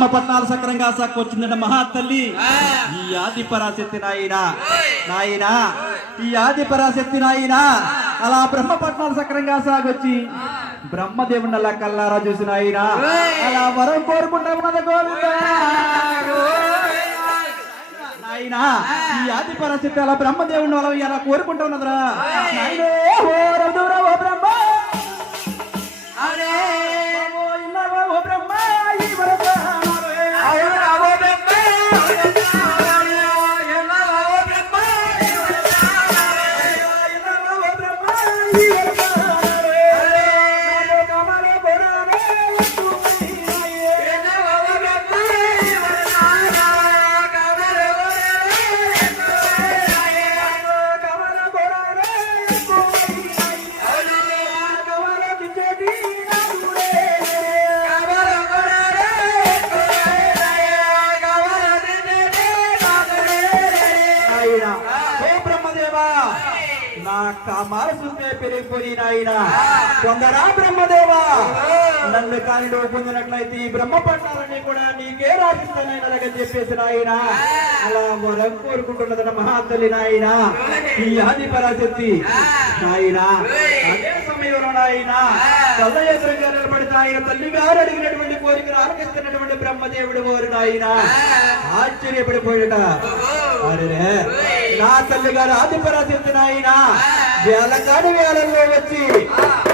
బ్రహ్మపట్నాలు సక్రంగా సాక్కొచ్చిందట మహాతల్లి ఈ ఆది పరాశక్తి నాయనా ఈ ఆది పరాశక్తి నాయనా అలా బ్రహ్మపట్నాలు సక్రంగా సాగొచ్చి బ్రహ్మదేవుని అలా కల్లారా చూసిన ఆయన అలా వరం కోరుకుంటా ఉన్నది గోవింద నాయనా ఈ ఆది పరాశక్తి అలా బ్రహ్మదేవుని అలా ఎలా కోరుకుంటా ఉన్నదిరా నాయనో ఓ బ్రహ్మ ఓ బ్రహ్మ ఈ వరం పెరిగిపోయి నాయన కొందరా బ్రహ్మదేవా నన్ను కానీ నువ్వు పొందినట్లయితే ఈ బ్రహ్మపట్నాలన్నీ కూడా నీకే రాసిస్తానని అలాగే చెప్పేసి నాయన అలా వరం కోరుకుంటున్నదన్న మహాతల్లి నాయన ఈ ఆది పరాశక్తి నాయన అదే సమయంలో నాయన కళ్ళ ఎదురుగా నిలబడితే ఆయన తల్లి గారు అడిగినటువంటి కోరికను ఆలకిస్తున్నటువంటి బ్రహ్మదేవుడు వారు నాయన ఆశ్చర్యపడిపోయాట అరే నా తల్లి గారు ఆది పరాశక్తి నాయన వేలంగాడి వేలంలో వచ్చి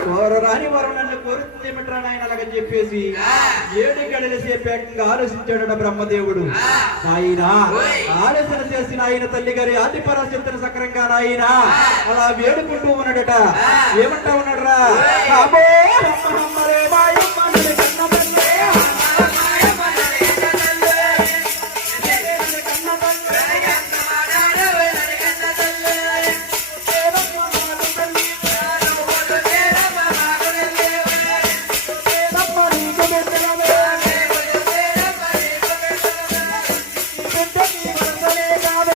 కోరరాని వరం నన్ను కోరుతుందేమిట్రా నాయన అలాగని చెప్పేసి 7 గడిల సేపు ఏకంగా ఆలోచించాడట బ్రహ్మదేవుడు నాయన ఆలోచన చేసిన ఆయన తల్లి గారి ఆది పరాశక్తిని సక్రంగా నాయన అలా వేడుకుంటూ ఉన్నాడట ఏమంటా ఉన్నాడరా అమ్మో